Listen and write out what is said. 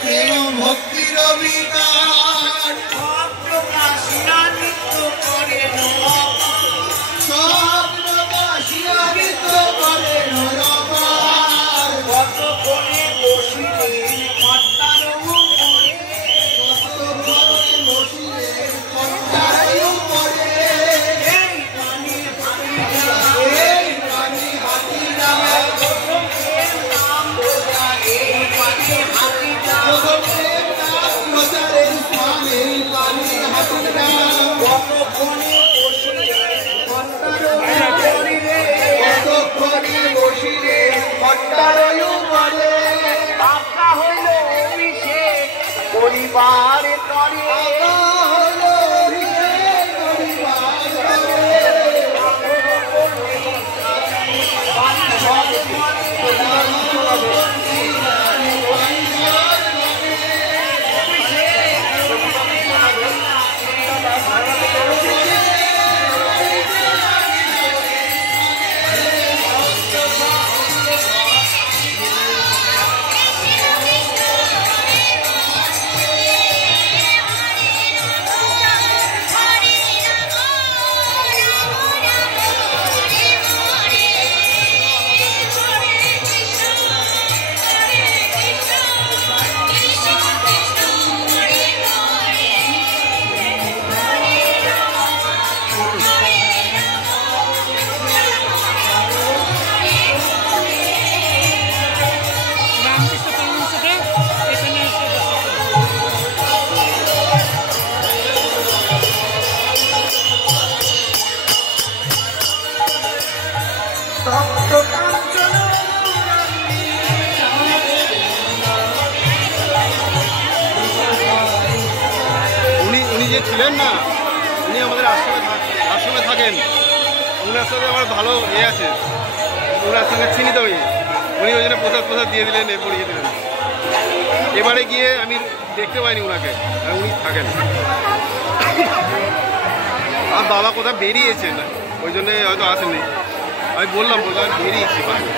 প্রেম ভক্তির বিকার স্বপ্নবাসীরা নৃত্য করে স্বপ্নবাসীরা নৃত্য করে নরবার কতক্ষণে বসিলেন কর্তার উপরে কতক্ষণে বসিলেন কর্তার উপরে এই প্রাণী এই প্রাণী হাতিরা প্রথম প্রেম নাম বোঝা এই প্রাণী হাতিটা প্রথমের নাম প্রচারের স্থানে প্রাণী হাতিরা কতক্ষণে বসিলেন কর্তার উপরে কতক্ষণে বসিলেন কর্তার উপরে আজ্ঞা হইল অভিষেক পরিবার তরে হলো অভিষেক করিবার তরে। উনি যে ছিলেন না, উনি আমাদের আশ্রমে থাকেন। ওনার সাথে আমার ভালো আছে, ওনার সঙ্গে চিনি তো উনি ওই জন্য প্রসাদ দিয়ে দিলেন, পড়িয়ে দিলেন। এবারে গিয়ে আমি দেখতে পাইনি ওনাকে, আর উনি থাকেন। আর বাবা কোথাও বেরিয়েছেন, ওই জন্যে হয়তো আসেননি। আমি বললাম বেরিয়েছি বাইরে।